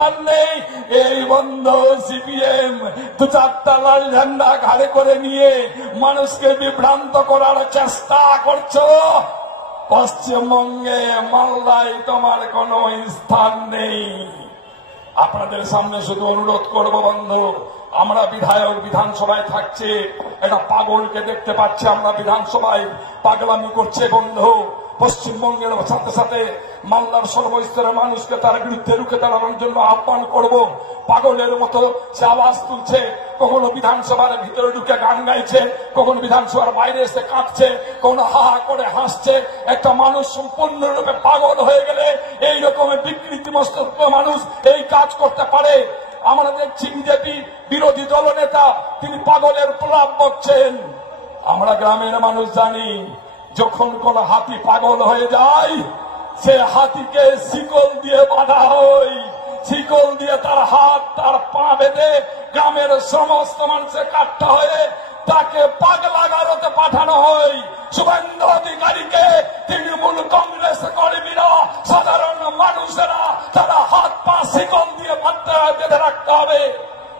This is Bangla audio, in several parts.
নেই। এই বন্ধ সিপিএম দু চারটা লাল ঝান্ডা ঘাড়ে করে নিয়ে মানুষকে বিভ্রান্ত করার চেষ্টা করছো। পশ্চিমবঙ্গে মালদায় তোমার কোনো স্থান নেই। আপনাদের সামনে শুধু অনুরোধ করব বন্ধু, আমরা বিধায়ক বিধানসভায় থাকছে, একটা পাগলকে দেখতে পাচ্ছি আমরা বিধানসভায় পাগলামি করছে বন্ধু। পশ্চিমবঙ্গের সাথে সাথে মালদার সর্বস্তরের মানুষকে তার বিরুদ্ধে রুখে দাঁড়ানোর জন্য আহ্বান করব। পাগলের মতো সে আওয়াজ তুলছে, কখনো বিধানসভার ভিতরে ঢুকে গান গাইছে, কখনো বিধানসভার বাইরে এসে কাঁদছে, কখনো হা হা করে হাসছে। একটা মানুষ সম্পূর্ণরূপে পাগল হয়ে গেলে এই রকমের বিকৃতি মস্তক মানুষ এই কাজ করতে পারে। আমরা দেখছি বিজেপি বিরোধী দলনেতা তিনি পাগলের প্রলাপ বকছেন। আমরা গ্রামের মানুষ জানি, যখন কোন হাতি পাগল হয়ে যায় সে হাতিকে শিকল দিয়ে বাঁধা হয়, শিকল দিয়ে তার হাত তার পা বেঁধে গ্রামের সমস্ত মানুষের কাট্টা হয়ে তাকে পাগলাগারতে পাঠানো হয়। শুভেন্দু অধিকারীকে তৃণমূল কংগ্রেস কর্মীরা সাধারণ মানুষেরা তারা হাত পা শিকল দিয়ে বেঁধে রাখতে হবে।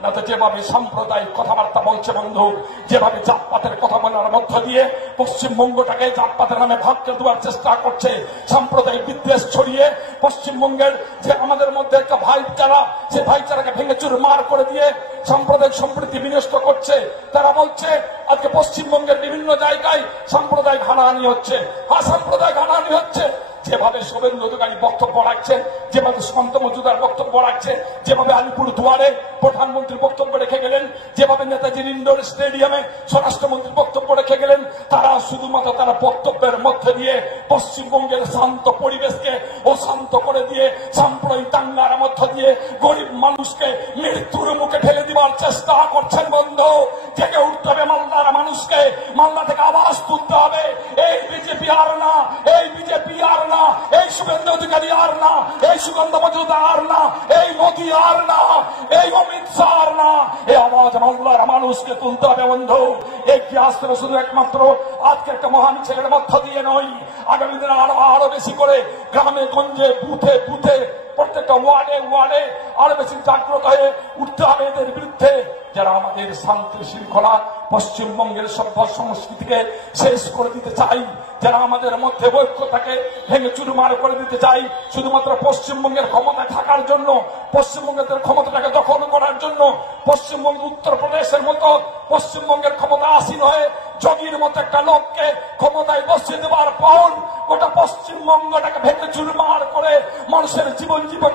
না তো যেভাবে সাম্প্রদায়িক কথাবার্তা বলছে বন্ধু, যেভাবে জাতপাতের কথা বলার মধ্য দিয়ে পশ্চিমবঙ্গটাকে জাতপাতের নামে ভাগ করে দেওয়ার চেষ্টা করছে, সাম্প্রদায়িক বিদ্বেষ ছড়িয়ে পশ্চিমবঙ্গের যে আমাদের মধ্যে একটা ভাইচারা, সে ভাইচারাকে ভেঙে চুরমার করে দিয়ে সাম্প্রদায়িক সম্প্রীতি বিনষ্ট করছে। তারা বলছে আজকে পশ্চিমবঙ্গের বিভিন্ন জায়গায় সাম্প্রদায়িক হানাহানি হচ্ছে। সাম্প্রদায়িক হানাহানি হচ্ছে যেভাবে শুভেন্দু অধিকারী বক্তব্য রাখছেন, যেভাবে সুকান্ত মজুমদার বক্তব্য রাখছেন, যেভাবে আলিপুর দুয়ারে প্রধানমন্ত্রী বক্তব্য রেখে গেলেন, যেভাবে নেতাজির ইন্ডোর স্টেডিয়ামে স্বরাষ্ট্রমন্ত্রী বক্তব্য রেখে গেলেন, তারা শুধুমাত্র তারা বক্তব্যের মধ্যে দিয়ে পশ্চিমবঙ্গের শান্ত পরিবেশকে অশান্ত করে দিয়ে সাম্প্রদায়িক দাঙ্গার মধ্য দিয়ে গরিব মানুষকে মৃত্যুর মুখে ঠেলে দেওয়ার চেষ্টা করছেন বন্ধু। জেগে উঠতে হবে মালদার মানুষকে, মালদা থেকে আওয়াজ তুলতে হবে। এই বিজেপি আর না, এই বিজেপি আর না, এই শুভেন্দু অধিকারী আর না, এই সুকান্ত মজুমদার আর না, এই মোদী আর না, এই অমিত শাহ আর না। এই আওয়াজ মালদার মানুষকে তুলতে হবে বন্ধু। এগিয়ে আসতে হবে শুধু একমাত্র আজকে একটা মহান ছেলের মধ্য দিয়ে নয়, আগামী দিনে আরো বেশি করে গ্রামে গঞ্জে বুথে বুথে প্রত্যেকটা ওয়ার্ডে ওয়ার্ডে আরো বেশি জাগ্রত হয়ে উঠতে হবে এদের বিরুদ্ধে, যারা আমাদের শান্তি শৃঙ্খলা পশ্চিমবঙ্গের সভ্য সংস্কৃতিকে শেষ করে দিতে চাই, যারা আমাদের মধ্যে ঐক্যতাকে ভেঙে চুরমার করে দিতে চাই শুধুমাত্র পশ্চিমবঙ্গের ক্ষমতায় থাকার জন্য, পশ্চিমবঙ্গের ক্ষমতাটাকে দখল করার জন্য, পশ্চিমবঙ্গ উত্তরপ্রদেশের মতো পশ্চিমবঙ্গের ক্ষমতা আসীন হয়ে যোগীর মতো একটা লোককে ক্ষমতায় বসিয়ে দেওয়ার পর গোটা পশ্চিমবঙ্গটাকে ভেঙে চুরমার করে মানুষের জীবন জীবন